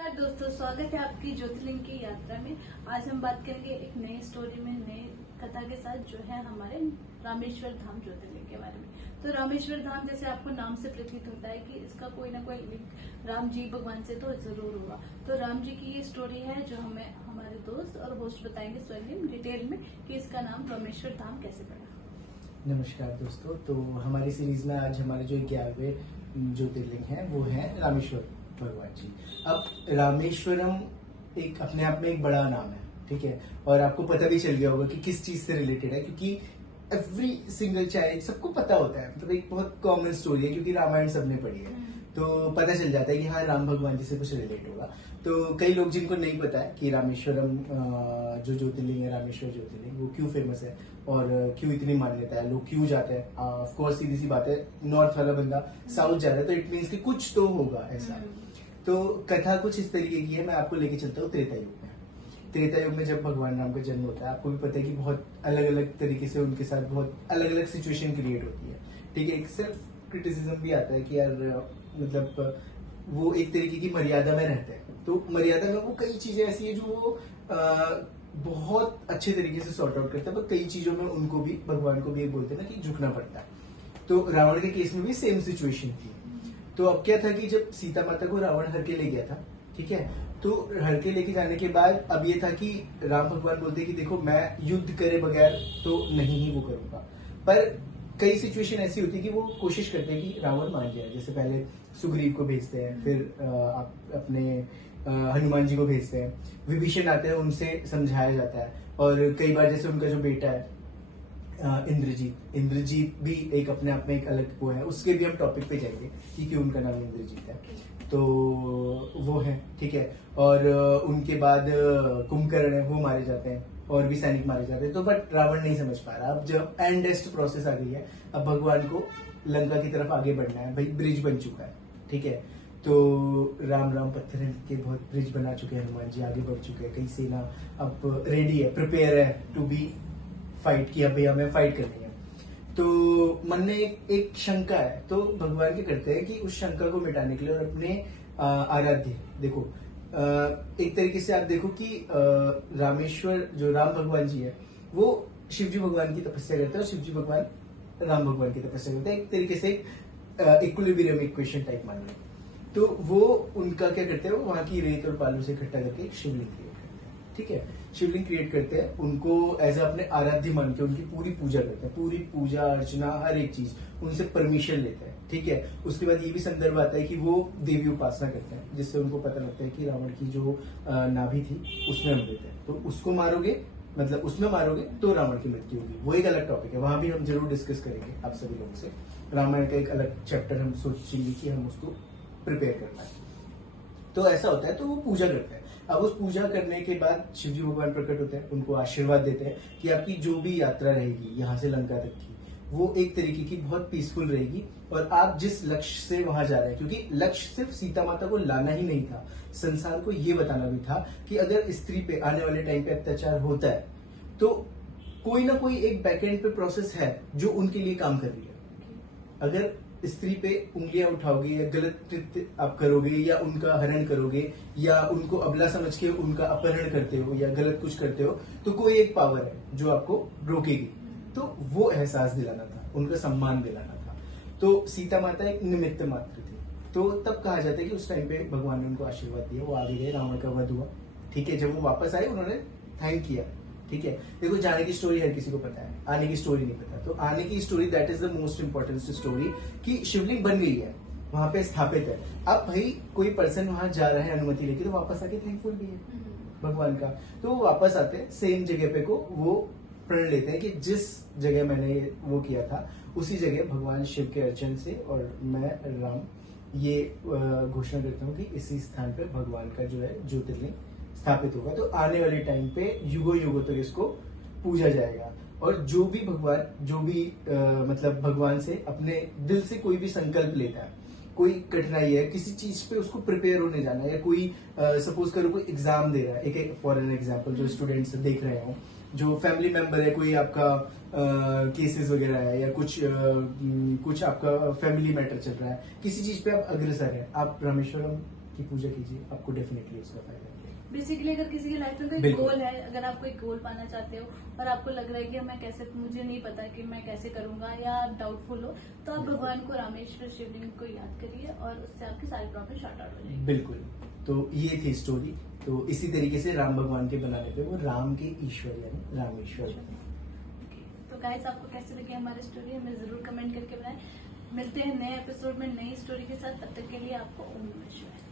नमस्कार दोस्तों, स्वागत है आपकी ज्योतिर्लिंग की यात्रा में। आज हम बात करेंगे एक नई स्टोरी में, नई कथा के साथ, जो है हमारे रामेश्वर धाम ज्योतिर्लिंग के बारे में। तो रामेश्वर धाम, जैसे आपको नाम से प्रतीत होता है कि इसका कोई ना कोई लिंक राम जी भगवान से तो जरूर होगा। तो राम जी की ये स्टोरी है जो हमें हमारे दोस्त और होस्ट बताएंगे स्वर्णिम डिटेल में कि इसका नाम रामेश्वर धाम कैसे पड़ा। नमस्कार दोस्तों, तो हमारी सीरीज में आज हमारे जो 11वें ज्योतिर्लिंग है वो है रामेश्वर भगवान जी। अब रामेश्वरम एक अपने आप में एक बड़ा नाम है, ठीक है, और आपको पता भी चल गया होगा कि किस चीज से रिलेटेड है, क्योंकि एवरी सिंगल चाइल्ड सबको पता होता है। मतलब एक बहुत कॉमन स्टोरी है, क्योंकि रामायण सबने पढ़ी है, तो पता चल जाता है कि हाँ, राम भगवान जी से कुछ रिलेट होगा। तो कई लोग जिनको नहीं पता है कि रामेश्वरम जो ज्योतिर्लिंग है, रामेश्वर ज्योतिर्लिंग, वो क्यों फेमस है और क्यों इतनी मान्यता है, लोग क्यों जाते हैं। ऑफ कोर्स सीधी सी बात है, नॉर्थ वाला बंदा साउथ जा रहा है तो इट मीन्स कि कुछ तो होगा ऐसा। तो कथा कुछ इस तरीके की है, मैं आपको लेके चलता हूँ त्रेता युग में। त्रेता युग में जब भगवान राम का जन्म होता है, आपको भी पता है कि बहुत अलग अलग तरीके से उनके साथ बहुत अलग अलग सिचुएशन क्रिएट होती है, ठीक है। एक सेल्फ क्रिटिसिज्म भी आता है कि यार मतलब वो एक तरीके की मर्यादा में रहते हैं, तो मर्यादा में वो कई चीजें ऐसी है जो वो बहुत अच्छे तरीके से सॉर्ट आउट करते हैं, पर कई चीजों में उनको भी, भगवान को भी एक बोलते हैं ना कि झुकना पड़ता है। तो रावण के केस में भी सेम सिचुएशन थी। तो अब क्या था कि जब सीता माता को रावण हर के ले गया था, ठीक है, तो हर के लेके जाने के बाद अब ये था कि राम भगवान बोलते कि देखो, मैं युद्ध करे बगैर तो नहीं ही वो करूंगा। पर कई सिचुएशन ऐसी होती है कि वो कोशिश करते हैं कि रावण मान जाए। जैसे पहले सुग्रीव को भेजते हैं, फिर अपने हनुमान जी को भेजते हैं, विभीषण आते हैं, उनसे समझाया जाता है। और कई बार जैसे उनका जो बेटा है इंद्रजीत भी एक अपने आप में एक अलग वो है, उसके भी हम टॉपिक पे जाएंगे कि क्यों उनका नाम इंद्रजीत है। तो वो है, ठीक है। और उनके बाद कुंभकर्ण है, वो मारे जाते हैं, और भी सैनिक मारे जाते हैं। तो बट रावण नहीं समझ पा रहा। अब जब एंडेस्ट प्रोसेस आ गई है, अब भगवान को लंका की तरफ आगे बढ़ना है, भाई ब्रिज बन चुका है, ठीक है। तो राम राम पत्थर के बहुत ब्रिज बना चुके हैं, हनुमान जी आगे बढ़ चुके हैं, कई सेना अब रेडी है, प्रिपेयर है टू बी फाइट, किया भाई हमें फाइट करनी है। तो मन में एक शंका है, तो भगवान क्या करते हैं कि उस शंका को मिटाने के लिए और अपने आराध्य, देखो एक तरीके से आप देखो कि रामेश्वर जो राम भगवान जी है, वो शिव जी भगवान की तपस्या करते हैं और शिव जी भगवान राम भगवान की तपस्या करते हैं। एक तरीके से इक्विलिब्रियम इक्वेशन टाइप मान लो। तो वो उनका क्या करते हैं, वो वहां की रेत और बालू से इकट्ठा करके एक शिवलिंग क्रिएट करते हैं, ठीक है। शिवलिंग क्रिएट करते हैं, उनको एज अपने आराध्य मान के उनकी पूरी पूजा करते हैं, पूरी पूजा अर्चना हर एक चीज उनसे परमिशन लेते हैं, ठीक है। उसके बाद ये भी संदर्भ आता है कि वो देवी उपासना करते हैं, जिससे उनको पता लगता है कि रावण की जो नाभि थी उसमें अमृत है, तो उसको मारोगे, मतलब उसमें मारोगे तो रावण की मृत्यु होगी। वो एक अलग टॉपिक है, वहां भी हम जरूर डिस्कस करेंगे आप सभी लोगों से। रामायण का एक अलग चैप्टर हम सोचेंगे कि हम उसको प्रिपेयर कर पाए। तो ऐसा होता है, तो वो पूजा करते हैं। अब उस पूजा करने के बाद शिवजी भगवान प्रकट होते हैं, उनको आशीर्वाद देते हैं कि आपकी जो भी यात्रा रहेगी यहाँ से लंका तक की, वो एक तरीके की बहुत पीसफुल रहेगी, और आप जिस लक्ष्य से वहां जा रहे हैं, क्योंकि लक्ष्य सिर्फ सीता माता को लाना ही नहीं था, संसार को ये बताना भी था कि अगर स्त्री पे आने वाले टाइम पे अत्याचार होता है, तो कोई ना कोई एक बैकएंड पे प्रोसेस है जो उनके लिए काम कर रही है। अगर स्त्री पे उंगलियां उठाओगे या गलत कृत्य आप करोगे या उनका हरण करोगे या उनको अबला समझ के उनका अपहरण करते हो या गलत कुछ करते हो, तो कोई एक पावर है जो आपको रोकेगी। तो वो एहसास दिलाना था, उनका सम्मान दिलाना था। तो सीता माता एक निमित्त मात्र थी। तो तब कहा जाता है कि उस टाइम पे भगवान ने उनको आशीर्वाद दिया, वो आगे गए, रावण का वध हुआ, ठीक है। जब वो वापस आए, उन्होंने थैंक किया, ठीक है। देखो, जाने की स्टोरी हर किसी को पता है, आने की स्टोरी नहीं पता। तो आने की story, that is the most important story, कि शिवलिंग बन गई है, वहां पे स्थापित है। अब भाई कोई पर्सन वहां जा रहा है अनुमति लेके, तो वापस आके थैंकफुल भी है भगवान का। तो वो वापस आते हैं, सेम जगह पे को वो प्रण लेते हैं कि जिस जगह मैंने वो किया था, उसी जगह भगवान शिव के अर्चन से और मैं राम ये घोषणा करता हूँ कि इसी स्थान पे भगवान का जो है ज्योतिर्लिंग स्थापित होगा। तो आने वाले टाइम पे युगों युगों तक इसको पूजा जाएगा। और जो भी भगवान, जो भी मतलब भगवान से अपने दिल से कोई भी संकल्प लेता है, कोई कठिनाई है किसी चीज पे, उसको प्रिपेयर होने जाना है, या कोई सपोज करो कोई एग्जाम दे रहा है, एक फॉर एन एग्जाम्पल जो स्टूडेंट्स देख रहे हो, जो फैमिली मेंबर है, कोई आपका केसेस वगैरह है, या कुछ आपका फैमिली मैटर चल रहा है, किसी चीज पे आप अग्रसर है, आप रामेश्वरम की पूजा कीजिए, आपको डेफिनेटली उसका फायदा मिलेगा। बेसिकली अगर किसी की लाइफ में कोई बिल्कुल। गोल है, अगर आप कोई गोल पाना चाहते हो और आपको लग रहा है कि मैं कैसे, मुझे नहीं पता कि मैं कैसे करूंगा या आप डाउटफुल हो, तो आप भगवान को रामेश्वर शिवलिंग को याद करिए और उससे आपकी सारी प्रॉब्लम शॉर्ट आउट हो जाएगी। बिल्कुल। तो ये थी स्टोरी। तो इसी तरीके से राम भगवान के बनाने पे वो राम के ईश्वर यानी रामेश्वर। तो गाइस, आपको कैसे लगी हमारी स्टोरी हमें जरूर कमेंट करके बताएं। मिलते हैं नए एपिसोड में नई स्टोरी के साथ, तब तक के लिए आपको ओम नमः शिवाय।